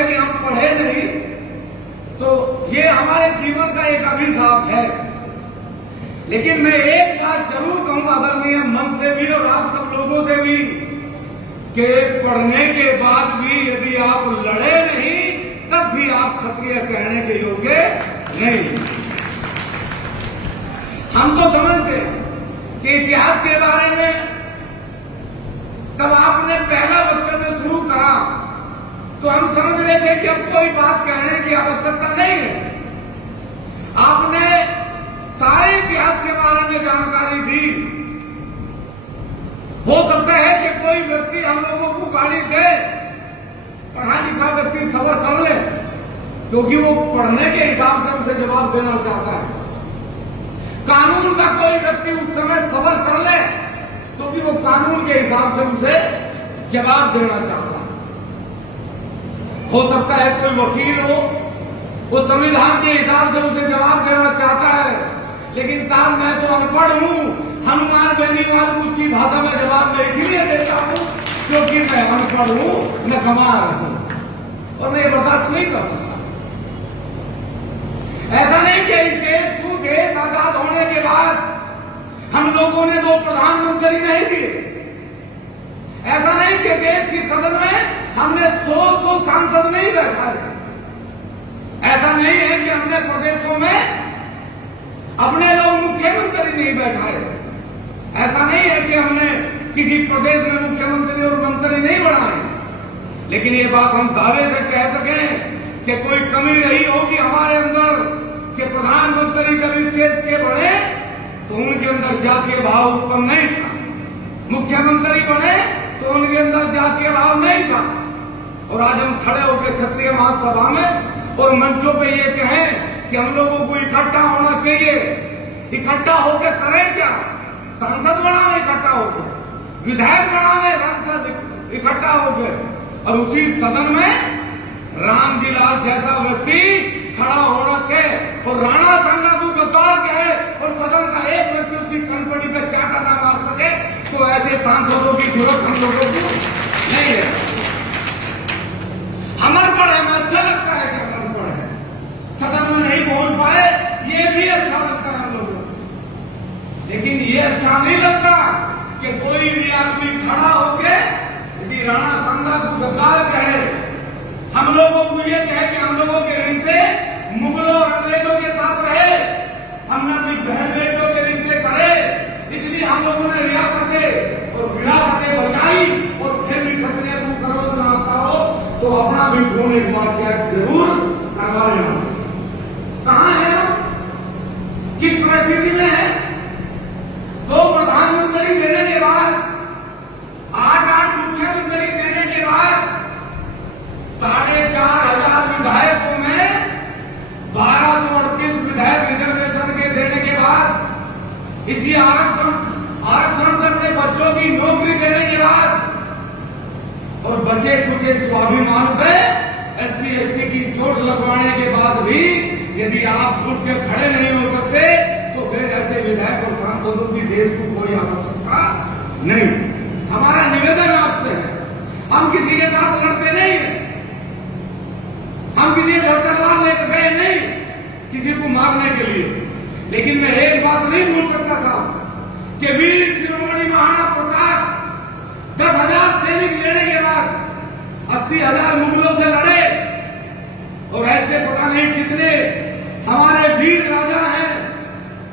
है कि हम पढ़े नहीं, तो ये हमारे जीवन का एक अभिशाप है। लेकिन मैं एक बात जरूर कहूंगा आदरणीय मन से भी और आप सब लोगों से भी, कि पढ़ने के बाद भी यदि आप लड़े नहीं तब भी आप क्षत्रिय कहने के योग्य नहीं। हम तो समझते हैं कि इतिहास के बारे में तब आपने पहला वक्तव्य शुरू करा तो हम समझ रहे थे कि अब कोई बात कहने की आवश्यकता नहीं है। आपने सारे इतिहास के बारे में जानकारी दी। हो सकता है कि कोई व्यक्ति हम लोगों को गाली दे, पढ़ा लिखा व्यक्ति सबर कर ले, क्योंकि वो पढ़ने के हिसाब से उसे जवाब देना चाहता है। कानून का कोई व्यक्ति उस समय सबर कर ले, क्योंकि वो कानून के हिसाब से उसे जवाब देना चाहता है। हो सकता है कोई वकील हो, वो संविधान के हिसाब से उसे जवाब देना चाहता है, लेकिन साहब मैं तो अनपढ़ हूं, हनुमान बेनीवाल उसकी भाषा में जवाब मैं इसीलिए देता हूं क्योंकि मैं अनपढ़ हूं, मैं गंवार हूं और मैं ये बर्दाश्त नहीं कर सकता। ऐसा नहीं कि इस देश को देश आजाद होने के बाद हम लोगों ने 2 प्रधानमंत्री नहीं दिए। ऐसा नहीं कि देश की सदन में हमने 100 सांसद नहीं बैठाए। ऐसा नहीं है कि हमने प्रदेशों में अपने लोग मुख्यमंत्री नहीं बैठाए। ऐसा नहीं है कि हमने किसी प्रदेश में मुख्यमंत्री और मंत्री नहीं बनाए। लेकिन ये बात हम दावे से कह सकें कि कोई कमी रही होगी हमारे अंदर कि प्रधानमंत्री जब इस देश के बने तो उनके अंदर जातीय भाव उत्पन्न नहीं था, मुख्यमंत्री बने तो उनके अंदर जातीय भाव नहीं था। और आज हम खड़े होकर क्षत्रिय महासभा में और मंचों पे ये कहें कि हम लोगों को इकट्ठा होना चाहिए। इकट्ठा होकर करें क्या? सांसद बनावे इकट्ठा होकर, विधायक बनावे सांसद इकट्ठा होकर, और उसी सदन में रामजी लाल जैसा व्यक्ति खड़ा होना के और राणा संघा को गद्दार कहे और सदन का एक व्यक्ति उसकी कनपटी पे चाटा ना मार सके, तो ऐसे सांसदों की जरूरत हम लोगों को नहीं है। हम अनपढ़ है, अच्छा लगता है कि हम अनपढ़ है, सदन में नहीं पहुंच पाए, ये भी अच्छा लगता है हम लोगों को। लेकिन ये अच्छा नहीं लगता कि कोई भी आदमी खड़ा होके यदि राणा संघा को गद्दार कहे, हम लोगों को ये कहे कि हम लोगों के रिश्ते मुगलों और अंग्रेजों के साथ रहे, हमने अपनी बहन बेटियों के रिश्ते करे, इसलिए हम लोगों ने रियासतें और विरासतें बचाई, और फिर भी क्षत्रिय को करोड़ ना आता हो तो अपना भी खून एक बार चेक जरूर करवा लेना। कहां है हम, किस परिस्थिति में है? 2 प्रधानमंत्री देने के बाद, 8 मुख्यमंत्री देने के बाद, 4,500 विधायकों में 1238 विधायक रिजर्वेशन के देने के बाद, इसी आरक्षण से अपने बच्चों की नौकरी देने के बाद, और बचे कुछ स्वाभिमान पे SC/ST की चोट लगवाने के बाद भी यदि आप उठ के खड़े नहीं हो सकते तो फिर ऐसे विधायक और सांसदों की देश को कोई आवश्यकता नहीं। हमारा निवेदन आपसे है, हम किसी के साथ लड़ते नहीं है, हम किसी के घर तलवार लेकर गए नहीं किसी को मारने के लिए। लेकिन मैं एक बात नहीं भूल सकता था कि वीर शिरोमणि महाराणा प्रताप 10,000 सैनिक लेने के बाद 80,000 मुगलों से लड़े, और ऐसे पता नहीं कितने हमारे वीर राजा हैं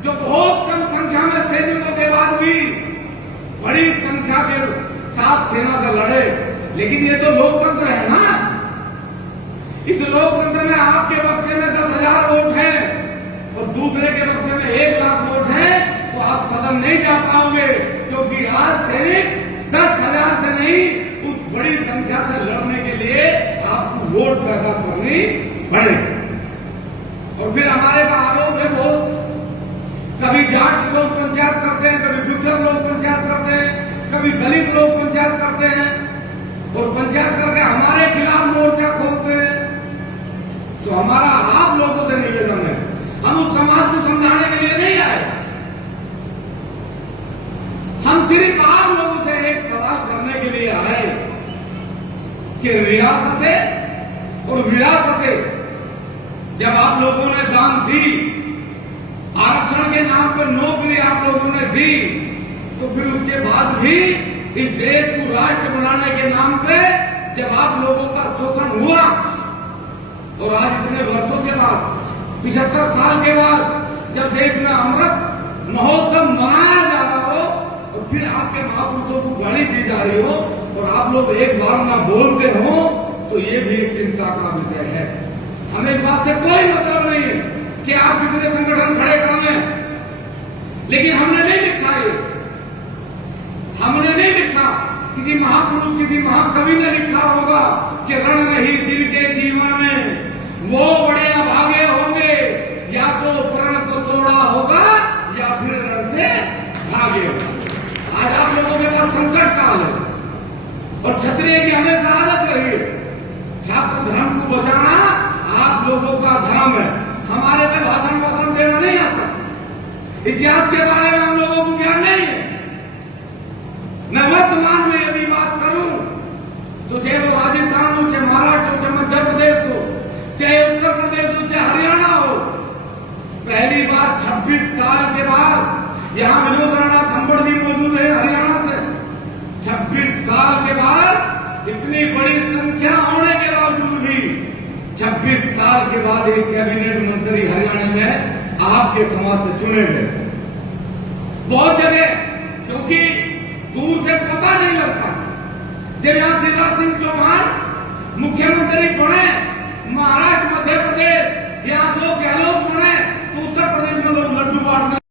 जो बहुत कम संख्या में सैनिकों के बाद भी बड़ी संख्या के साथ सेना से लड़े। लेकिन ये तो लोकतंत्र है ना, इस लोकतंत्र में आपके बक्से में 10,000 वोट हैं और दूसरे के बक्से में 1 लाख वोट हैं, तो आप सदन नहीं जा पाओगे, क्योंकि आज सैनिक 10,000 से नहीं उस बड़ी संख्या से लड़ने के लिए आपको वोट पैदा करनी पड़े। और फिर हमारे आरोप है वो कभी जाट लोग पंचायत करते हैं, कभी विक्षर लोग पंचायत करते हैं, कभी दलित लोग पंचायत करते हैं, और पंचायत करके हमारे खिलाफ मोर्चा खोलते हैं। तो हमारा आप लोगों से निवेदन है, हम उस समाज को समझाने के लिए नहीं आए, हम सिर्फ आप लोगों से एक सवाल करने के लिए आए कि रियासतें और जब आप लोगों ने दान दी, आरक्षण के नाम पर नौकरी आप लोगों ने दी, तो फिर उसके बाद भी इस देश को राष्ट्र बनाने के नाम पे जब आप लोगों का शोषण हुआ, और आज इतने वर्षों के बाद 75 साल के बाद जब देश में अमृत महोत्सव मनाया जा रहा हो, और फिर आपके महापुरुषों को गाली दी जा रही हो और आप लोग एक बार ना बोलते हो, तो ये भी एक चिंता का विषय है। हमें इस बात से कोई मतलब नहीं है कि आप कितने संगठन खड़े कर लें, लेकिन हमने नहीं लिखा ये, हमने नहीं लिखा, किसी महापुरुष किसी महाकवि ने लिखा होगा कि रण नहीं जिनके जीवन में वो बड़े अभागे होंगे, या तो प्रण को तोड़ा होगा या फिर रण से भागे होगा। आज आप लोगों के पास संकट काल है और क्षत्रिय की हमेशा आदत रही है, छात्र धर्म को बचाना आप लोगों का धर्म है। हमारे पे भाषण देना नहीं आता, इतिहास के बारे में हम लोगों को ज्ञान नहीं है। मैं वर्तमान में यदि बात करूं तो चाहे वो राजस्थान हो, चाहे महाराष्ट्र हो, चाहे मध्य प्रदेश हो, चाहे उत्तर प्रदेश हो, चाहे हरियाणा हो, पहली बार 26 साल के बाद यहां विनोदरानाथ हम्बड़ जी मौजूद है हरियाणा से। 26 साल के बाद इतनी बड़ी संख्या होने के बावजूद भी 26 साल के बाद एक कैबिनेट मंत्री हरियाणा में आपके समाज से चुने गए। बहुत जगह क्योंकि दूर से पता नहीं लगता, जब यहां शिवराज सिंह चौहान मुख्यमंत्री बने महाराष्ट्र मध्य प्रदेश, यहां लोग गहलोत बने तो उत्तर प्रदेश में लोग लड्डू बांटने